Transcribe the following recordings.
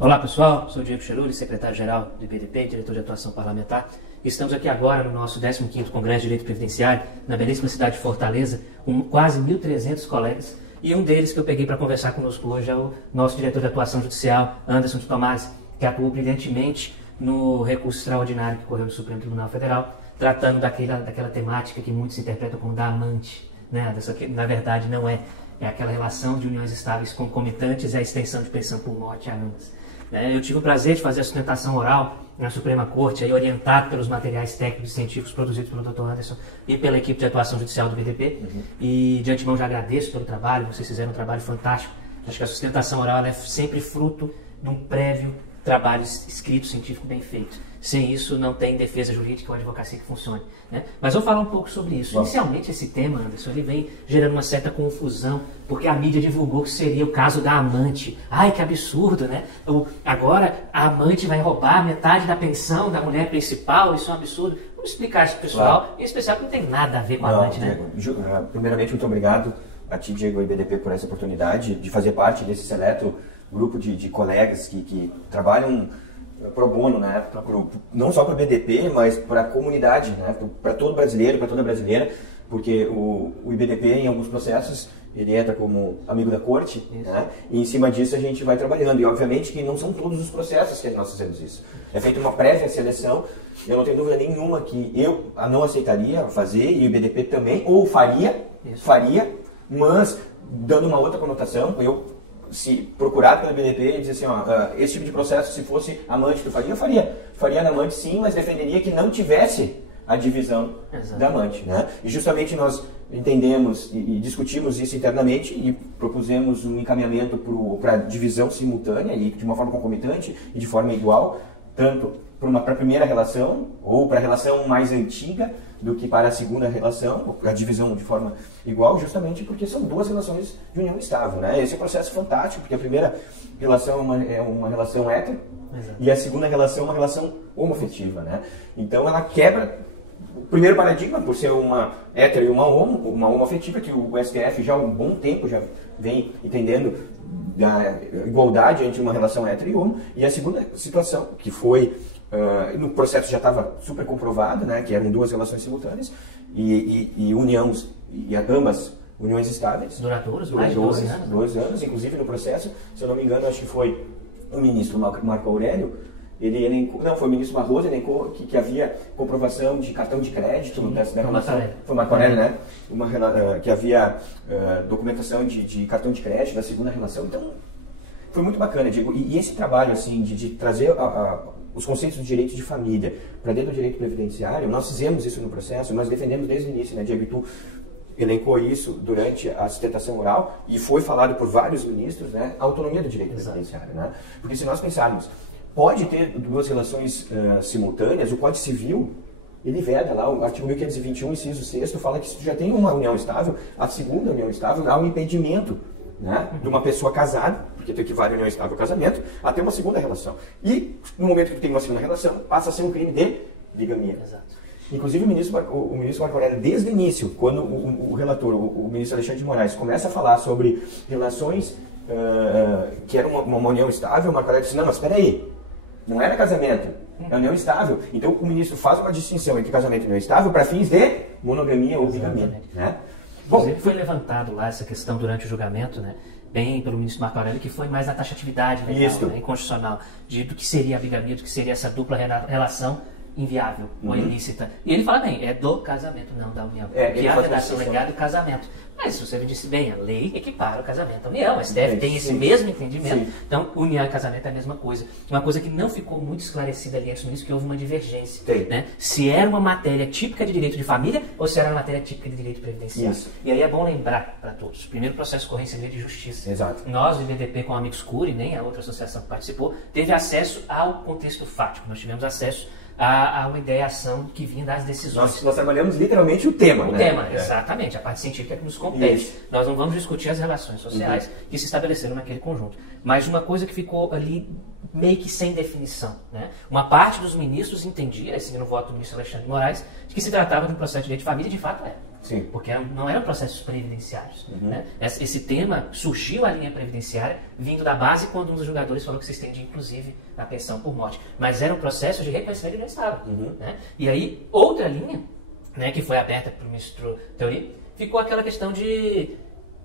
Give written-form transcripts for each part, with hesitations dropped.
Olá pessoal, sou Diego Cheruri, secretário-geral do IBDP, diretor de atuação parlamentar. Estamos aqui agora no nosso 15º Congresso de Direito Previdenciário, na belíssima cidade de Fortaleza, com quase 1.300 colegas. E um deles que eu peguei para conversar conosco hoje é o nosso diretor de atuação judicial, Anderson de Tomás, que atuou brilhantemente no recurso extraordinário que correu no Supremo Tribunal Federal, tratando daquela temática que muitos interpretam como da amante, né? Dessa que na verdade não é. É aquela relação de uniões estáveis concomitantes e a extensão de pensão por morte a ambas. Eu tive o prazer de fazer a sustentação oral na Suprema Corte, aí, orientado pelos materiais técnicos e científicos produzidos pelo Dr. Anderson e pela equipe de atuação judicial do IBDP. E de antemão já agradeço pelo trabalho, vocês fizeram um trabalho fantástico. Acho que a sustentação oral é sempre fruto de um prévio trabalho escrito, científico bem feito. Sem isso, não tem defesa jurídica ou advocacia que funcione. Né? Mas vou falar um pouco sobre isso. Bom. Inicialmente, esse tema, Anderson, ele vem gerando uma certa confusão, porque a mídia divulgou que seria o caso da amante. Ai, que absurdo, né? Agora, a amante vai roubar metade da pensão da mulher principal, isso é um absurdo. Vamos explicar isso pro pessoal, claro. Em especial que não tem nada a ver com a amante, né? Diego, primeiramente, muito obrigado a ti, Diego, e IBDP, por essa oportunidade de fazer parte desse seleto grupo de colegas que trabalham pro bono, né? Não só para o IBDP, mas para a comunidade, né? Para todo brasileiro, para toda brasileira, porque o IBDP, em alguns processos, ele entra como amigo da corte, né? E em cima disso a gente vai trabalhando. E obviamente que não são todos os processos que nós fazemos isso. É feita uma prévia seleção, eu não tenho dúvida nenhuma que eu não aceitaria fazer, e o IBDP também, ou faria, mas dando uma outra conotação, se procurado pelo IBDP e dizer assim, esse tipo de processo, se fosse amante, tu faria? Eu faria. Faria na amante sim, mas defenderia que não tivesse a divisão da amante. Né? E justamente nós entendemos e discutimos isso internamente e propusemos um encaminhamento para a divisão simultânea e de uma forma concomitante e de forma igual, tanto para a primeira relação ou para a relação mais antiga do que para a segunda relação, a divisão de forma igual, justamente porque são duas relações de união estável. Né? Esse é um processo fantástico, porque a primeira relação é uma relação hétero. Exato. E a segunda relação é uma relação homoafetiva. Né? Então ela quebra o primeiro paradigma, por ser uma hétero e uma homoafetiva, que o STF já há um bom tempo já vem entendendo da igualdade entre uma relação hétero e homo. E a segunda situação, que foi no processo já estava super comprovado, né, que eram duas relações simultâneas e uniões, e ambas uniões estáveis. Duradouros, mais de 12 anos. 2 anos, inclusive no processo, se eu não me engano, acho que foi o ministro Marco Aurélio, ele elencou, não, foi o ministro Barroso, elencou que havia comprovação de cartão de crédito dessa relação. Foi Marco Aurélio, né? Que havia documentação de cartão de crédito da segunda relação. Então, foi muito bacana, Diego. E esse trabalho, assim, de trazer os conceitos do direito de família para dentro do direito previdenciário, nós fizemos isso no processo, nós defendemos desde o início, né, Diego? E tu elencou isso durante a sustentação oral e foi falado por vários ministros, né, a autonomia do direito previdenciário, né? Porque se nós pensarmos, pode ter duas relações simultâneas, o Código Civil, ele veda lá, o artigo 1521, inciso 6º, fala que se já tem uma união estável, a segunda união estável há um impedimento, né, de uma pessoa casada, porque tem que equivale a união estável ao casamento, a ter uma segunda relação. E no momento que tu tem uma segunda relação, passa a ser um crime de bigamia. Exato. Inclusive o ministro Marco Aurélio, desde o início, quando o relator, o ministro Alexandre de Moraes, começa a falar sobre relações que eram uma união estável, o Marco Aurélio disse, não, mas espera aí, não era casamento, é união estável. Então o ministro faz uma distinção entre casamento e união estável para fins de monogamia ou bigamia. Né? Inclusive foi levantado lá essa questão durante o julgamento, né, bem pelo ministro Marco Aurélio, que foi mais na taxatividade legal, né, constitucional, do que seria a bigamia, do que seria essa dupla relação inviável ou ilícita. E ele fala bem, é do casamento, não da união. Que a redação legal do casamento. Mas você disse bem, a lei equipara o casamento à união. A STF tem esse mesmo entendimento. Sim. Então, união e casamento é a mesma coisa. Uma coisa que não ficou muito esclarecida ali antes do início, que houve uma divergência. Né? Se era uma matéria típica de direito de família ou se era uma matéria típica de direito previdenciário. Isso. E aí é bom lembrar para todos. Primeiro processo de corrência de justiça. Exato. Nós, o IBDP, com o Amicus Curiae, nem a outra associação que participou, teve acesso ao contexto fático. Nós tivemos acesso a uma ideação que vinha das decisões. Nós trabalhamos literalmente o tema. O tema, exatamente. A parte científica que nos compete. Isso. Nós não vamos discutir as relações sociais que se estabeleceram naquele conjunto. Mas uma coisa que ficou ali meio que sem definição. Né? Uma parte dos ministros entendia, seguindo o voto do ministro Alexandre de Moraes, de que se tratava de um processo de direito de família, e de fato é. Sim. Porque não eram processos previdenciários. Né? Esse tema surgiu a linha previdenciária vindo da base quando um dos jogadores falou que se estendia, inclusive, a pensão por morte. Mas era um processo de reconhecimento que já estava. Né? E aí, outra linha, né, que foi aberta pelo ministro Teori, ficou aquela questão de...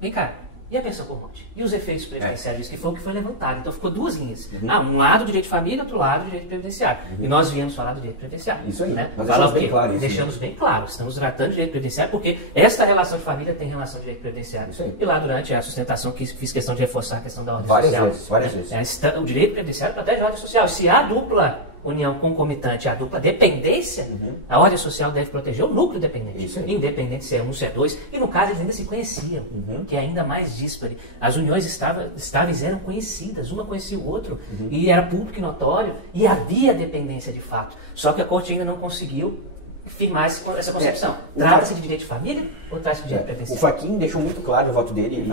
Vem cá, e a pensão por morte? E os efeitos previdenciários, que foi o que foi levantado. Então ficou duas linhas. Um lado direito de família, outro lado direito previdenciário. E nós viemos falar do direito previdenciário. Isso aí. Né? Nós deixamos bem claro isso. Deixamos bem claro. Estamos tratando de direito previdenciário porque esta relação de família tem relação de direito previdenciário. Isso aí. E lá durante a sustentação fiz questão de reforçar a questão da ordem social. Várias vezes. O direito previdenciário protege a ordem social. Se há dupla união concomitante, a dupla dependência, a ordem social deve proteger o núcleo dependente. Independente se é um, se é dois. E no caso eles ainda se conheciam, que é ainda mais díspare. As uniões estáveis eram conhecidas, uma conhecia o outro, e era público e notório, e havia dependência de fato. Só que a Corte ainda não conseguiu firmar essa concepção. Trata-se de direito de família ou trata-se de direito previdenciário? O Fachin deixou muito claro no voto dele,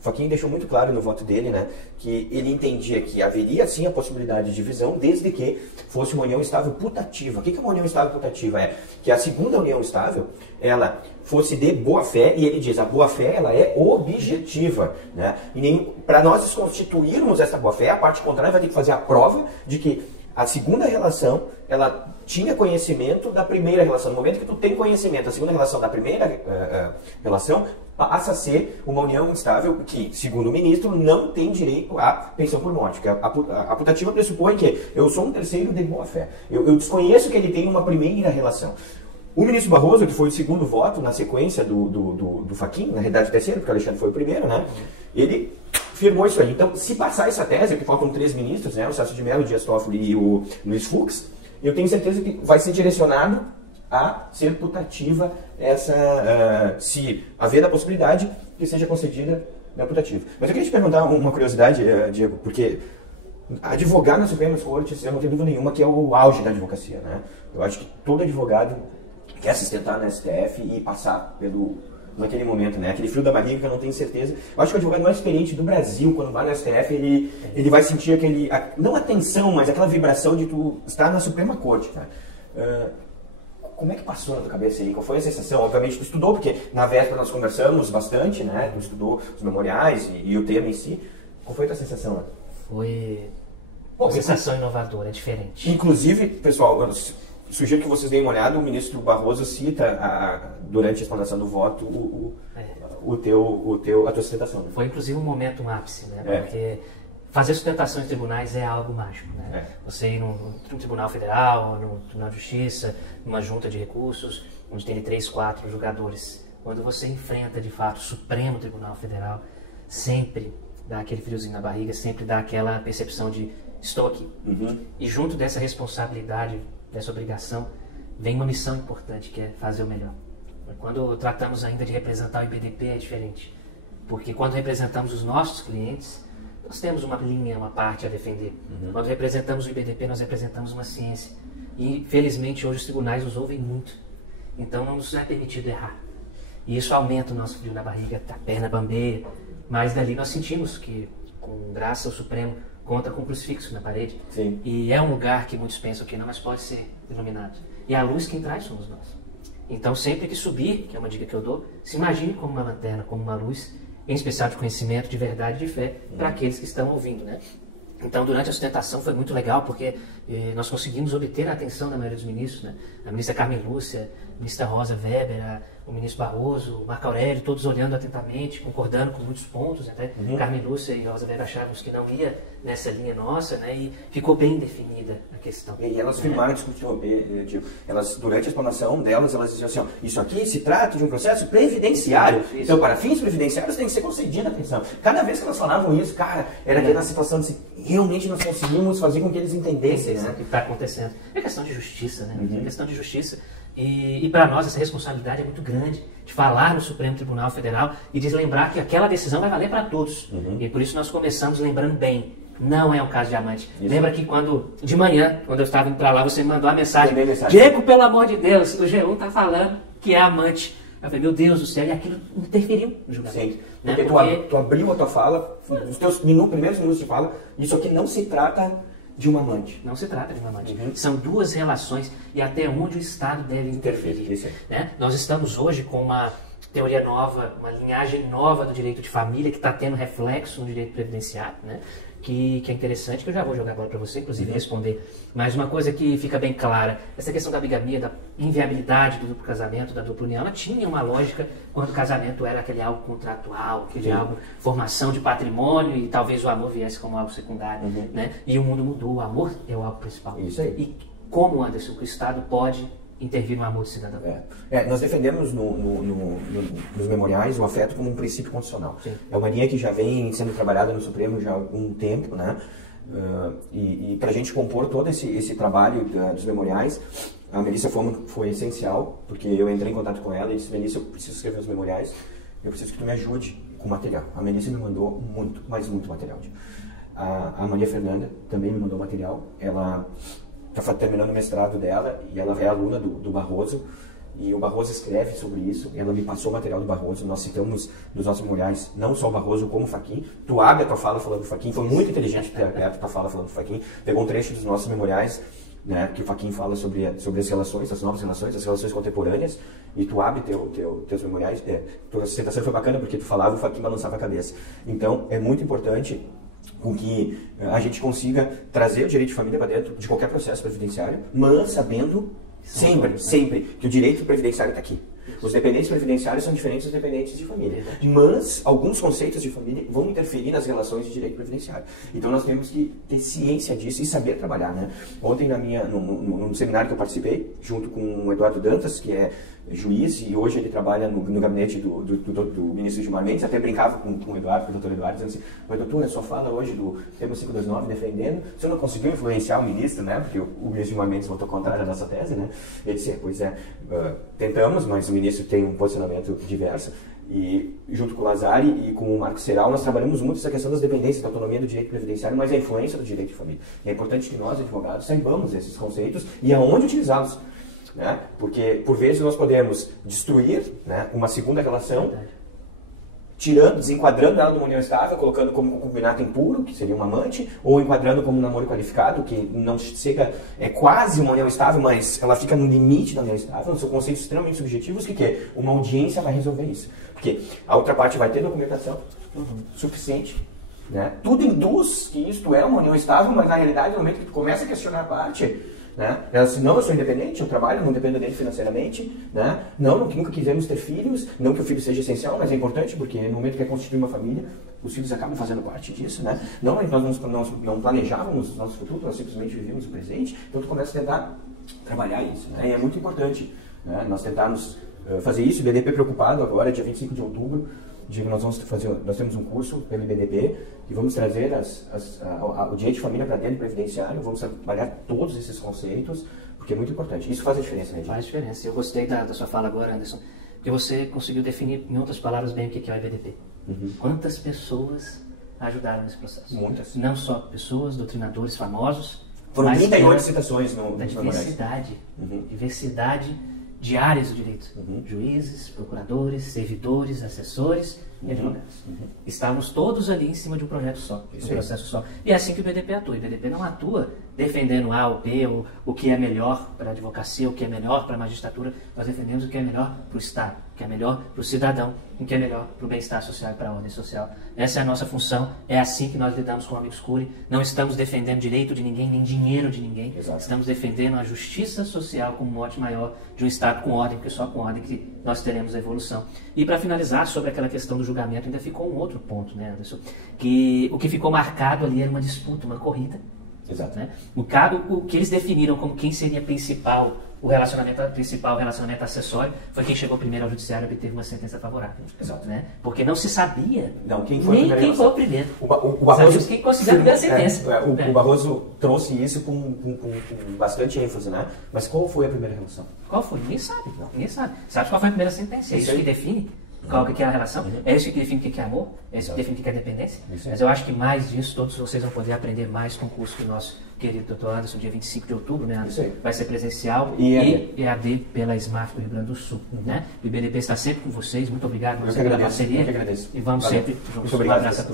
Fachin deixou muito claro no voto dele, né, que ele entendia que haveria sim a possibilidade de divisão, desde que fosse uma união estável putativa. O que é uma união estável putativa? É que a segunda união estável, ela fosse de boa-fé, e ele diz, a boa-fé ela é objetiva, né? E para nós desconstituirmos essa boa-fé, a parte contrária vai ter que fazer a prova de que a segunda relação, ela tinha conhecimento da primeira relação. No momento que tu tem conhecimento da segunda relação da primeira relação, passa a ser uma união instável que, segundo o ministro, não tem direito à pensão por morte. Porque a putativa pressupõe que eu sou um terceiro de boa-fé. Eu desconheço que ele tem uma primeira relação. O ministro Barroso, que foi o segundo voto na sequência do Fachin, na realidade o terceiro, porque o Alexandre foi o primeiro, né? Ele firmou isso aí. Então, se passar essa tese, que faltam 3 ministros, né? O Celso de Mello, o Dias Toffoli e o Luiz Fux, eu tenho certeza que vai ser direcionado a ser putativa se haver a possibilidade que seja concedida na putativa. Mas eu queria te perguntar uma curiosidade, Diego, porque advogar nas Supremas Cortes, eu não tenho dúvida nenhuma que é o auge da advocacia, né? Eu acho que todo advogado quer se sustentar na STF e passar naquele momento, né? Aquele frio da barriga que eu não tenho certeza. Eu acho que o advogado mais experiente do Brasil, quando vai no STF, ele vai sentir não a tensão, mas aquela vibração de tu estar na Suprema Corte, cara. Como é que passou na tua cabeça aí? Qual foi a sensação? Obviamente tu estudou, porque na véspera nós conversamos bastante, né? Tu estudou os memoriais e o tema em si. Qual foi a tua sensação? Foi uma sensação inovadora, diferente. Inclusive, pessoal, eu sugiro que vocês deem uma olhada, o ministro Barroso cita, durante a explanação do voto, a tua sustentação. Né? Foi inclusive um momento, um ápice, né? Porque fazer sustentação em tribunais é algo mágico, né? Você ir num tribunal federal, num tribunal de justiça, numa junta de recursos, onde tem 3, 4 julgadores. Quando você enfrenta, de fato, o Supremo Tribunal Federal, sempre dá aquele friozinho na barriga, sempre dá aquela percepção de estou aqui. E junto dessa responsabilidade, dessa obrigação, vem uma missão importante, que é fazer o melhor. Quando tratamos ainda de representar o IBDP é diferente, porque quando representamos os nossos clientes, nós temos uma linha, uma parte a defender. Quando representamos o IBDP, nós representamos uma ciência. E, felizmente, hoje os tribunais nos ouvem muito. Então, não nos é permitido errar. E isso aumenta o nosso frio na barriga, a perna bambeia. Mas dali nós sentimos que, com graça, o Supremo conta com um crucifixo na parede. Sim. E é um lugar que muitos pensam que não, mas pode ser iluminado. E a luz quem traz somos nós. Então, sempre que subir, que é uma dica que eu dou, se imagine como uma lanterna, como uma luz, em especial de conhecimento, de verdade e de fé, para aqueles que estão ouvindo, né? Então, durante a sustentação foi muito legal, porque nós conseguimos obter a atenção da maioria dos ministros, né? A ministra Carmen Lúcia, a ministra Rosa Weber, o ministro Barroso, o Marco Aurélio, todos olhando atentamente, concordando com muitos pontos. Até Carmen Lúcia e Rosa Weber achavam que não ia nessa linha nossa, né? E ficou bem definida a questão. E elas firmaram, elas, durante a explanação delas, elas diziam assim, ó, isso aqui se trata de um processo previdenciário. Isso. Então, para fins previdenciários tem que ser concedida atenção. Cada vez que elas falavam isso, cara, era aquela situação de realmente nós conseguimos fazer com que eles entendessem, né? O que está acontecendo. É questão de justiça, né? É questão de justiça. E para nós essa responsabilidade é muito grande de falar no Supremo Tribunal Federal e de lembrar que aquela decisão vai valer para todos. E por isso nós começamos lembrando bem. Não é um caso de amante. Isso. Lembra que de manhã, quando eu estava indo para lá, você me mandou a mensagem. Diego, pelo amor de Deus, o G1 está falando que é amante. Eu falei, meu Deus do céu, e aquilo interferiu no julgamento. Sim, porque tu abriu a tua fala, nos teus primeiros minutos de fala, isso aqui não se trata de uma amante. Não se trata de uma amante. São duas relações e até onde o Estado deve interferir. Isso aí. Né? Nós estamos hoje com uma teoria nova, uma linhagem nova do direito de família que está tendo reflexo no direito previdenciário, né? Que é interessante, que eu já vou jogar a bola para você, inclusive, responder. Mas uma coisa que fica bem clara, essa questão da bigamia, da inviabilidade do duplo casamento, da dupla união, ela tinha uma lógica quando o casamento era aquele algo contratual, aquele algo, formação de patrimônio e talvez o amor viesse como algo secundário, né? E o mundo mudou, o amor é o algo principal. Isso aí. E como, Anderson, que o Estado pode intervir no amor do cidadão? Nós defendemos nos memoriais o afeto como um princípio constitucional. Sim. É uma linha que já vem sendo trabalhada no Supremo já há algum tempo, né? E para a gente compor todo esse trabalho dos memoriais, a Melissa foi essencial, porque eu entrei em contato com ela e disse: Melissa, eu preciso escrever os memoriais, eu preciso que tu me ajude com material. A Melissa me mandou muito, mas muito material. A Maria Fernanda também me mandou material. Ela está terminando o mestrado dela e ela é aluna do Barroso, e o Barroso escreve sobre isso. Ela me passou o material do Barroso. Nós citamos dos nossos memoriais não só o Barroso como o Fachin. Tu abre a tua fala falando do Fachin, foi muito inteligente ter aberto a tua fala falando do Fachin. Pegou um trecho dos nossos memoriais, né, que o Fachin fala sobre as relações, as novas relações, as relações contemporâneas, e tu abre teus memoriais. Tua apresentação foi bacana porque tu falava e o Fachin balançava a cabeça. Então é muito importante com que a gente consiga trazer o direito de família para dentro de qualquer processo previdenciário, mas sabendo sempre que o direito previdenciário está aqui. Os dependentes previdenciários são diferentes dos dependentes de família, mas alguns conceitos de família vão interferir nas relações de direito previdenciário. Então nós temos que ter ciência disso e saber trabalhar, né? Ontem num seminário que eu participei, junto com o Eduardo Dantas, que é juiz, e hoje ele trabalha no gabinete do ministro Gilmar Mendes, até brincava com o Eduardo, com o doutor Eduardo, dizendo assim: mas doutor, a sua fala hoje do tema 529 defendendo, o senhor não conseguiu influenciar o ministro, né? Porque o ministro Gilmar Mendes votou contrário à nossa tese, né? Ele disse: pois é, tentamos, mas o ministro tem um posicionamento diverso. E junto com o Lazari e com o Marco Serral, nós trabalhamos muito essa questão das dependências, da autonomia do direito previdenciário, mas a influência do direito de família. É importante que nós, advogados, saibamos esses conceitos e aonde utilizá-los. Né? Porque, por vezes, nós podemos destruir, né, uma segunda relação, desenquadrando ela de uma união estável, colocando como concubinato impuro, que seria um amante, ou enquadrando como um namoro qualificado, que não chega, é quase uma união estável, mas ela fica no limite da união estável. São conceitos extremamente subjetivos que uma audiência vai resolver isso. Porque a outra parte vai ter documentação suficiente, né? Tudo induz que isto é uma união estável, mas na realidade, no momento que tu começa a questionar a parte, né? Ela disse: não, eu sou independente, eu trabalho, não dependo dele financeiramente, né? Nunca quisemos ter filhos, não que o filho seja essencial, mas é importante porque no momento que é constituir uma família, os filhos acabam fazendo parte disso, né? Nós não planejávamos o nosso futuro, nós simplesmente vivíamos o presente. Então tu começa a tentar trabalhar isso, né? E é muito importante, né, nós tentarmos fazer isso. O BDP preocupado agora, dia 25 de outubro, nós temos um curso pelo IBDP e vamos trazer o direito de família para dentro do previdenciário, vamos trabalhar todos esses conceitos, porque é muito importante. Isso faz a diferença, né, Gil? Faz diferença. Eu gostei da sua fala agora, Anderson, porque você conseguiu definir, em outras palavras, bem o que é o IBDP. Quantas pessoas ajudaram nesse processo? Muitas. Não só pessoas, doutrinadores famosos, foram mas 38 citações da diversidade. Diversidade de áreas do direito. Juízes, procuradores, servidores, assessores e advogados. Estávamos todos ali em cima de um projeto só, um processo só. E é assim que o IBDP atua. O IBDP não atua defendendo A ou B, ou o que é melhor para a advocacia, o que é melhor para a magistratura. Nós defendemos o que é melhor para o Estado, o que é melhor para o cidadão, o que é melhor para o bem-estar social e para a ordem social. Essa é a nossa função, é assim que nós lidamos com o amigo Cury. Não estamos defendendo direito de ninguém, nem dinheiro de ninguém. Exato. Estamos defendendo a justiça social como mote maior de um Estado com ordem, porque só com ordem que nós teremos a evolução. E para finalizar, sobre aquela questão do julgamento, ainda ficou um outro ponto, né, Anderson? Que o que ficou marcado ali era uma disputa, uma corrida. Exato. Né? O que eles definiram como quem seria principal, o relacionamento principal, o relacionamento acessório, foi quem chegou primeiro ao judiciário e obteve uma sentença favorável. Exato. Né? Porque não se sabia quem foi o primeiro. O Barroso, sabíamos quem conseguiu a primeira sentença. O Barroso trouxe isso com bastante ênfase, né? Mas qual foi a primeira relação? Qual foi? Ninguém sabe. Ninguém sabe. Sabe qual foi a primeira sentença? É isso que define qual que é a relação? É isso que define o que é amor? É isso que define o que é dependência? Mas eu acho que mais disso, todos vocês vão poder aprender mais com o curso do nosso querido doutor Anderson, dia 25 de outubro, né, Anderson? Vai ser presencial e EAD pela SMAF do Rio Grande do Sul. Né? O IBDP está sempre com vocês. Muito obrado pela parceria. Eu que agradeço. E vamos sempre juntos. Muito obrigado. Um abraço a todos.